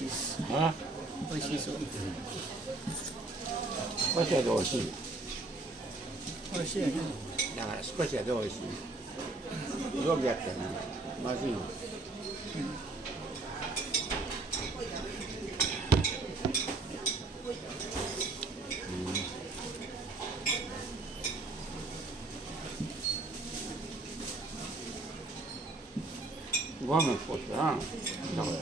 しいです。あ、美味しそう。少しだけ美味しい。美味しいよね。だから少しだけ美味しい。よくやったよね。まずいの。ご飯も少しだな。だから。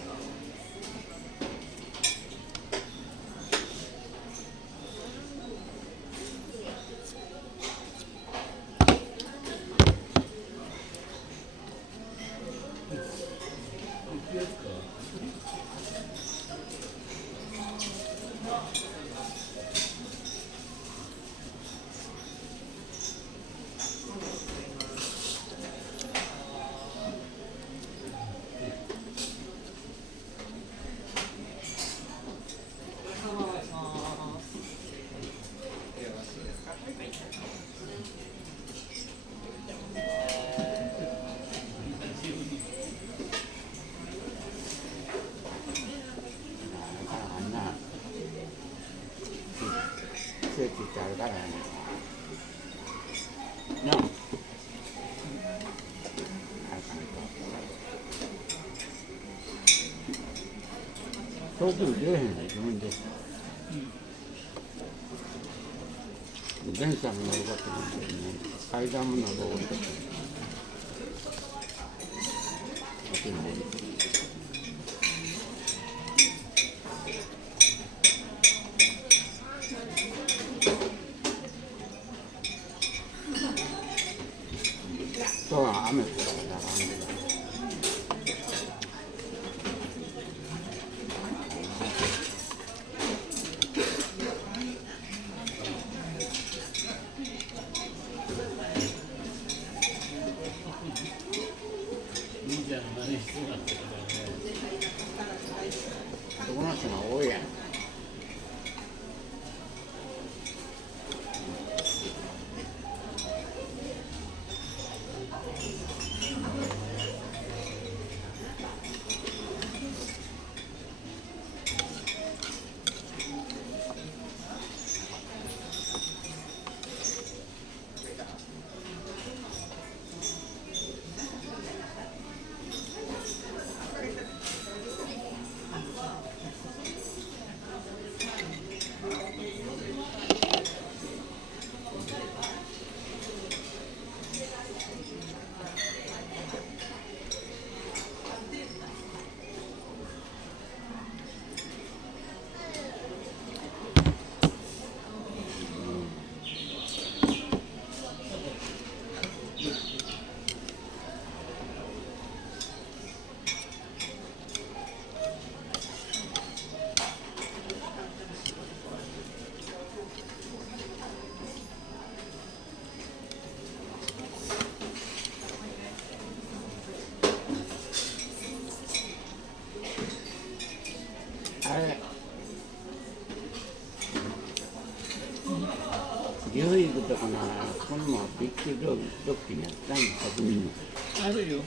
ついてあるからね。なあ。遠くに出えへんの自分で。電車も乗ることなんだよね。階段も乗ること。今日は雨降ったからな。男の人が多いやん。あれ、牛肉とかな、このままビッグドッキにやったんだ、国民の。あるよ。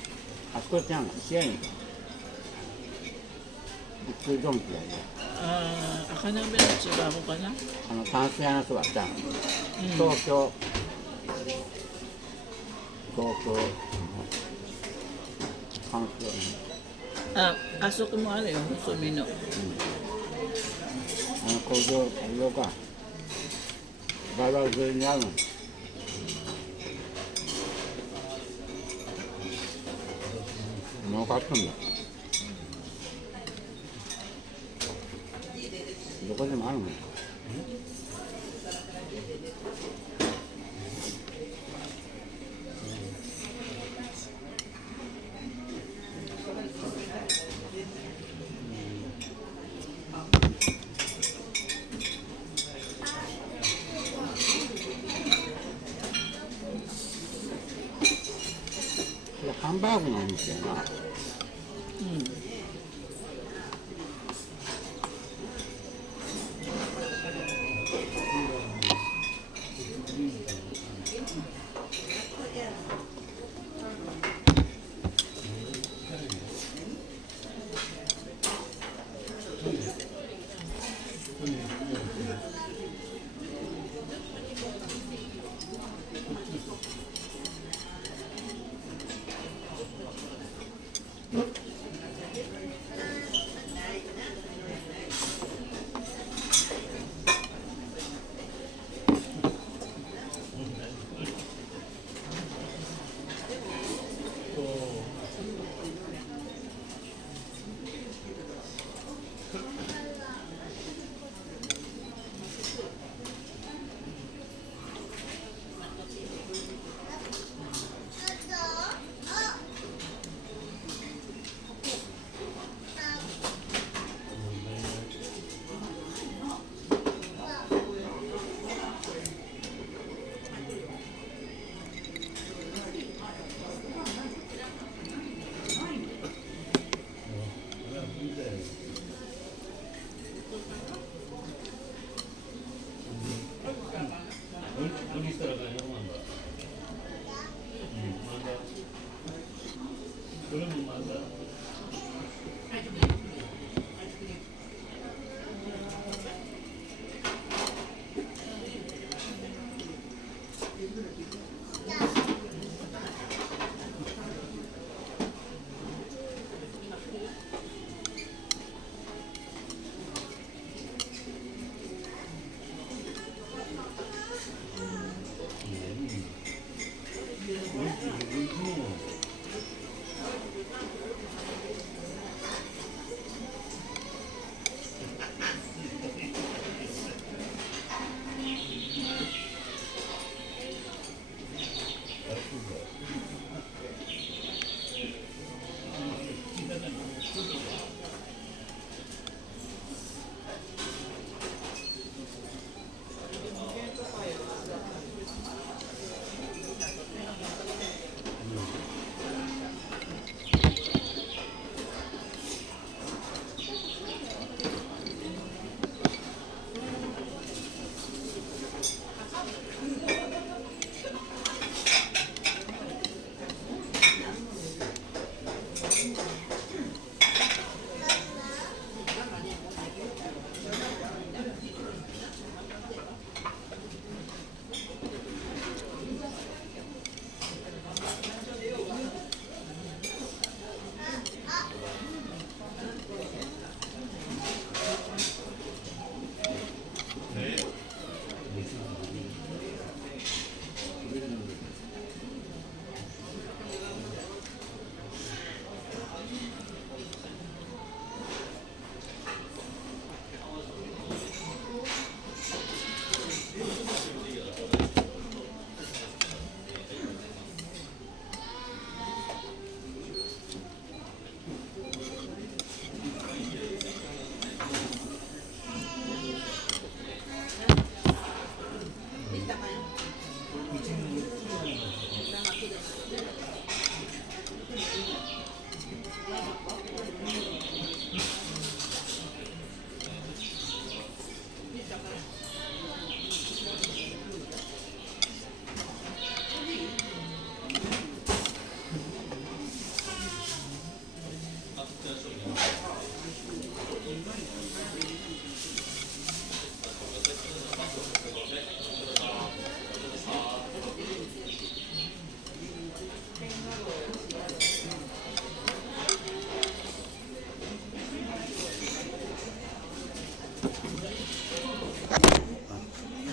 あそこちゃん、試合に。ビッグドンキやで。ああ、赤鍋の違うかな。タンス屋のそばちゃん。東京。関西ね。あそこもあるよ、細身の。工場か。バイバイ沿いにあるの。儲かったんだ。どこでもあるもん。ハンバーグのお店やな。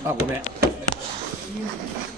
あ、ごめん。